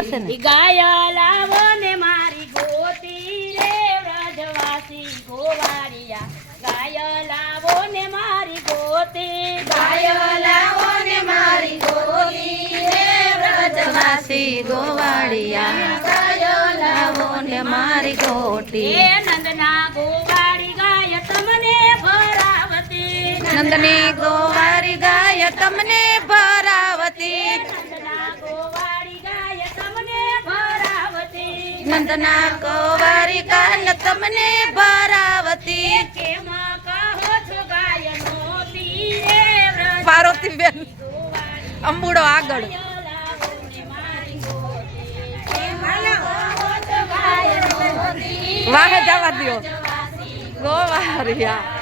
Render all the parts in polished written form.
ખબર છે ને? ગાય લાવો ને મારી ગોતી રે વ્રજવાસી ગોવાળિયા ગાય લાવો ને મારી ગોતી ગાય લાવો ને મારી ગોતી રે વ્રજવાસી ગોવાળિયા ગાય લાવો ને મારી ગોટી હે નંદના ગોવાળી ગાય તમને ભરાવતી નંદની ગોવાળી ગાય તમને ભરાવતી નંદના ગોવાળી ગાય તમને ભરાવતી નંદના ગોવાળી ગાય તમને ભરાવતી કેમ કહો છો ગાય નોતી રે વ્રજ પાર્વતી બેન અંબુડો આગળ લાવો ને મારી ગોતી કેમ કહો છો ગાય નોતી વાહે જવા દ્યો ગોવાળિયા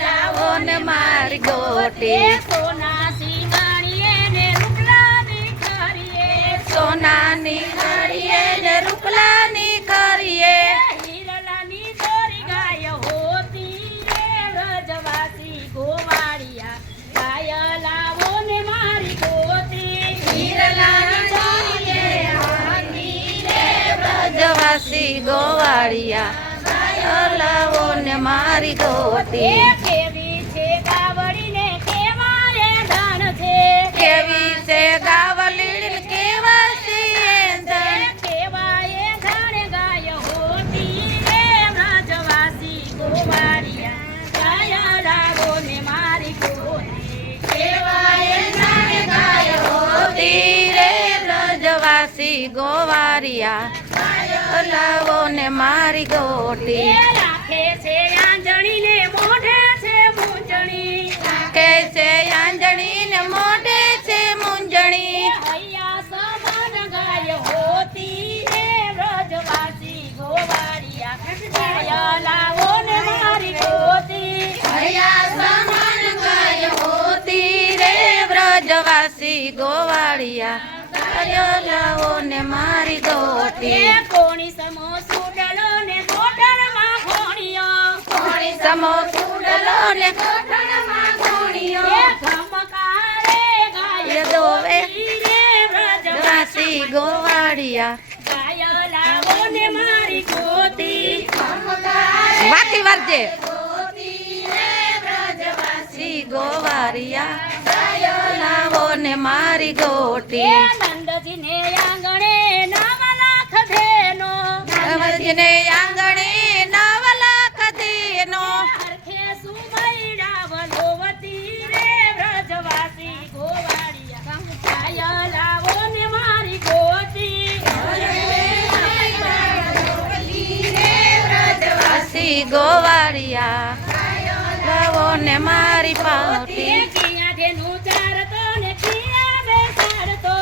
લાવો ને મારી ગોટી સોના સિંગાણીએ ને રૂપલાની ખરીએ સોનાની ઘડીએ ને રૂપલાની કરીએ હીરલાની દોરી ગાય હોતી રે વ્રજવાસી ગોવાળિયા ગાય લાવો ને મારી ગોતી હીરલાની દોરીએ હોતી રે વ્રજવાસી ગોવાળિયા ગાય લાવો ને મારી ગોટી કેવી છે ગાવડી ને કેવા રે ધન છે કેવી છે ગાવલીડ કેવા છે એંધણ કેવા એ ધન ગાય હોતી રે વ્રજવાસી ગોવાળિયા ગાય લાવો ને મારી ગોતી કેવા એ ધન ગાય હોતી રે વ્રજવાસી ગોવાળિયા ગાય લાવો ને મારી ગોટી રાખે છે આંજણી ને મોઢે છે મૂંજણી કે છે આંજણી ને મોઢે છે મૂંજણી હૈયા સમાન ગાય હોતી રે વ્રજવાસી ગોવાળિયા ગાય લાવો ને મારી ગોતી હૈયા સમાન ગાય હોતી રે વ્રજવાસી ગોવાળિયા ગાય લાવો ને મારી ગોટી કોણી સમો સુડલો ને ગોઠણમાં ઘોણિયો કોણી સમો સુડલો ને ગોઠણમાં ઘોણીયો ધમકારે ગાય દોવે હોતી રે વ્રજવાસી વ્રજવાસી ગોવાળિયા ગાય લાવો ને મારી ગોતી વાકી વારજે વ્રજવાસી ગોવાળિયા ગાય લાવો ને મારી ગોટી નંદજીને આંગણે નવ લાખ ધેનો નવજીને આંગણે 9 લાખ દેનો હરખે સુમૈડા વલોવતી રે વ્રજવાસી ગોવાળિયા ગાય લાવો ને મારી ગોતી વ્રજવાસી ગોવાળિયા લાવો ને મારી પાવતી કિયા ધેનું ચારતો ને કિયા બેસાડતો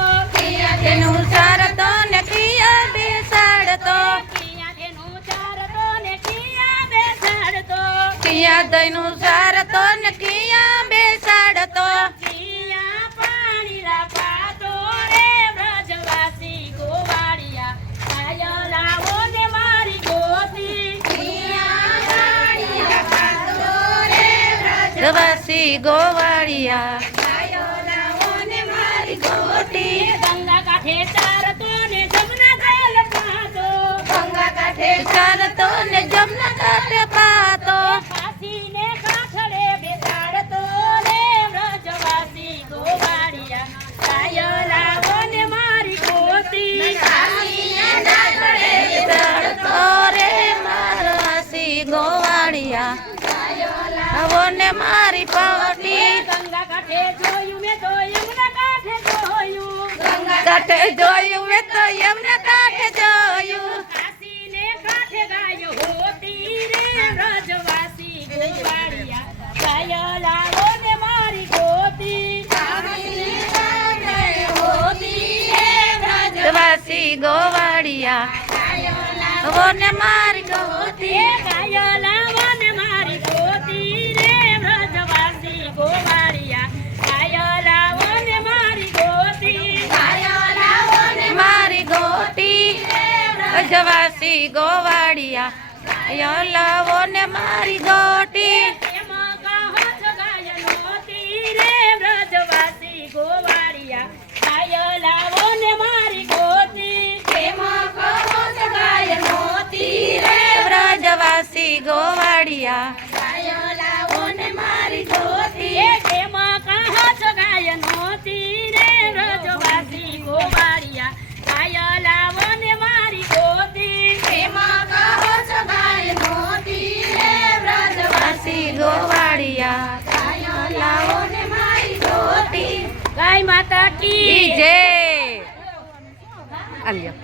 તેનું સારતો ને કિયા બેસાડતો કિયા ધેનું ચારતો ને કિયા બેસાડતો કિયા દઈનું સારતો ને કિયા બેસાડતો કિયા પાણીલા પાતો રે વ્રજવાસી ગોવાળિયા ગાય લાવો ને મારી ગોતી વ્રજવાસી ગોવાળિયા લાવો ને મારી ગોટી ગંગા કાંઠે ચારતો ને જમના જલ પાતો ગંગા કાંઠે ચારતો ને જમના કાંઠે પાતો કાશીને કાંઠડે બેસાડતો રે વ્રજવાસી ગોવાળિયા ગાય લાવો ને મારી ગોતી બેસાડતો રે મારવાસી ગોવાળિયા લાવો ને મારી પાવતી ગંગા કાંઠે જોયું મેં તો યમુના કાંઠે જોયું ગંગા કાંઠે જોયું મેં તો યમુના કાંઠે જોયું કાશીને કાંઠે ગાય હોતી રે વ્રજવાસી ગોવાળિયા ગાય લાવો ને મારી ગોતી વ્રજવાસી ગોવાળિયા લાવો ને મારી ગોતી ગાય લાવો ને મારી ગોતી રે વ્રજવાસી ગોવાળિયા ગાય લાવો ને મારી ગોતી મારી ગોટી વ્રજવાસી ગોવાળિયા ગાય લાવો ને મારી ગોટી એમાં કહો છો ગાય નોતી રે વ્રજવાસી ગોવાળિયા ગાય લાવો ને મારી ગોતી ગોવાળિયા ગાય લાવો ને મારી ગોતી એ તેમાં કહો છો ગાય નોતી રે વ્રજવાસી ગોવાળિયા ગાય લાવો ને મારી ગોતી એમાં કહો છો ગાય નોતી રે વ્રજવાસી ગોવાળિયા ગાય લાવો ને મારી ગોતી ગાય માતા કી જય. આલ્યો.